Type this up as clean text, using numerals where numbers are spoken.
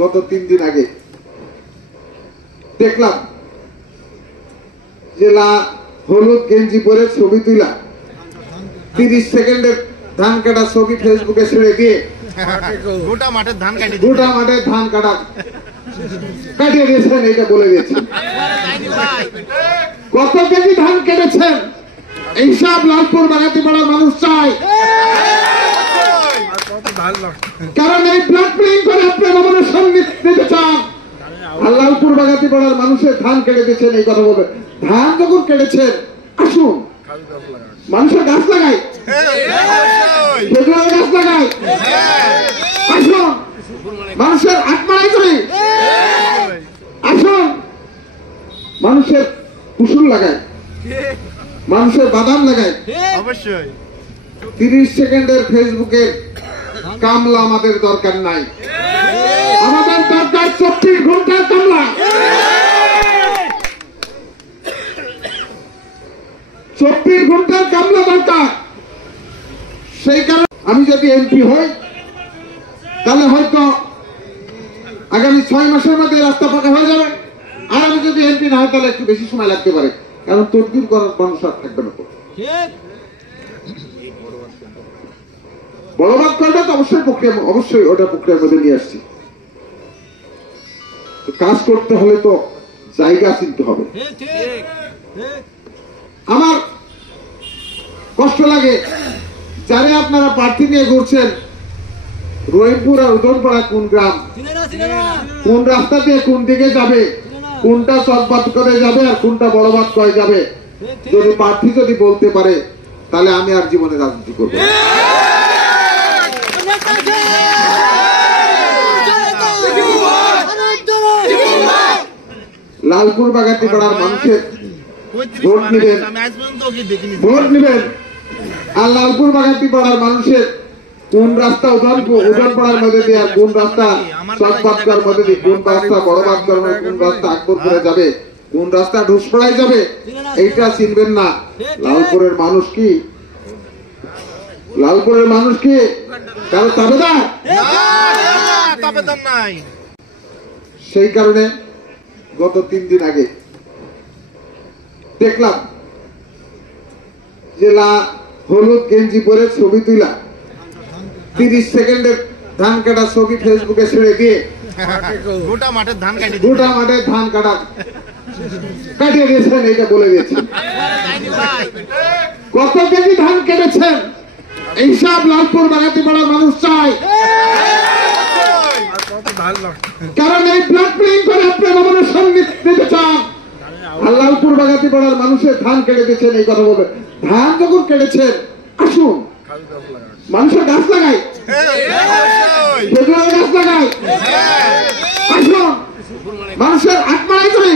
গত 3 দিন আগে দেখলাম যে হলুদ গেঞ্জি পরে ছবি তুলা 30 সেকেন্ডের ধান কাটা ছবি ফেসবুকে ছেড়ে দিয়ে গোটা মাঠের ধান কাটা কাটিয়ে দিয়েছেন। এটা বলে দিয়েছেন কত কেজি ধান কেটেছেন এইসব লালপুর বাগাতিপাড়ার মানুষ চায়, কারণ এই ব্লাড প্রিন্ট করে আপনি নমিনেশন দিতে চান। আর লালপুর বাগাতিপাড়ার মানুষের ধান কেটে দিয়েছেন এই কথা বলবে। ধান যখন কেটেছেন আসুন মানুষের গাছ লাগাই, খেজুরের গাছ লাগাই, আসুন মানুষের আত্মাই করি, আসুন মানুষের কুসুম লাগায়, মানুষের বাদাম লাগায়। অবশ্যই 30 সেকেন্ডের ফেসবুকে কামলা আমাদের দরকার নাই, আমাদের দরকার 24 ঘন্টার কামলা। 24 ঘন্টার কামলা দরকার। সেই কারণে আমি যদি এমপি হই তাহলে হয়তো আগামী 6 মাসের মধ্যে রাস্তা পাকা হয়ে যাবে। আর আমি যদি এমপি না হয় তাহলে একটু বেশি সময় লাগতে পারে, কারণ তদবির করার মানুষ আর থাকবে না। বড়বাদ করাটা তো অবশ্যই ওটা প্রক্রিয়ার মধ্যে নিয়ে আসছি। কাজ করতে হলে তো জায়গা চিনতে হবে। আমার কষ্ট লাগে যারা আপনারা প্রার্থী নিয়ে ঘুরছেন, রহিমপুর আর উদয়পাড়া কোন গ্রাম, কোন রাস্তা দিয়ে কোন দিকে যাবে, কোনটা চকবাদ করে যাবে আর কোনটা বড়বাদ করে যাবে, যদি প্রার্থী যদি বলতে পারে তাহলে আমি আর জীবনে রাজনীতি করবো। লালপুর বাগাতিপাড়ার মানুষের ভোট নিবেন আর লালপুর বাগাতিপাড়ার মানুষের কোন রাস্তা উদয়পাড়ার মধ্যে দিয়ে, কোন রাস্তা চকবাদকার মধ্যে দিয়ে, কোন রাস্তা বড়বাদকার মধ্যে, কোন রাস্তা আকবরপুরে যাবে, কোন রাস্তা ঢুসপাড়ায় যাবে, এইটা চিনবেন না। লালপুরের মানুষ কি কারো তাবেদার নাই। সেই কারণে গত 3 দিন আগে দেখলাম যে হলুদ গেঞ্জি পরে ছবি তুলা 30 সেকেন্ডের ধান কাটা ছবি ফেসবুকে ছেড়ে দিয়ে গোটা মাঠের ধান কাটা কাটিয়ে দিয়েছেন। এটা বলে দিয়েছেন কত কেজি ধান কেটেছেন এইসব লালপুর বাগাতিপাড়ার মানুষ চায়, কারণ এই ব্লাড প্রিন্ট করে আপনি নমিনেশন দিতে চান। আর লালপুর বাগাতিপাড়ার মানুষের ধান কেটে দিয়েছেন এই কথা বলবে। ধান যখন কেটেছেন আসুন মানুষের গাছ লাগাই, খেজুরের গাছ লাগাই, আসুন মানুষের আত্মাই করি,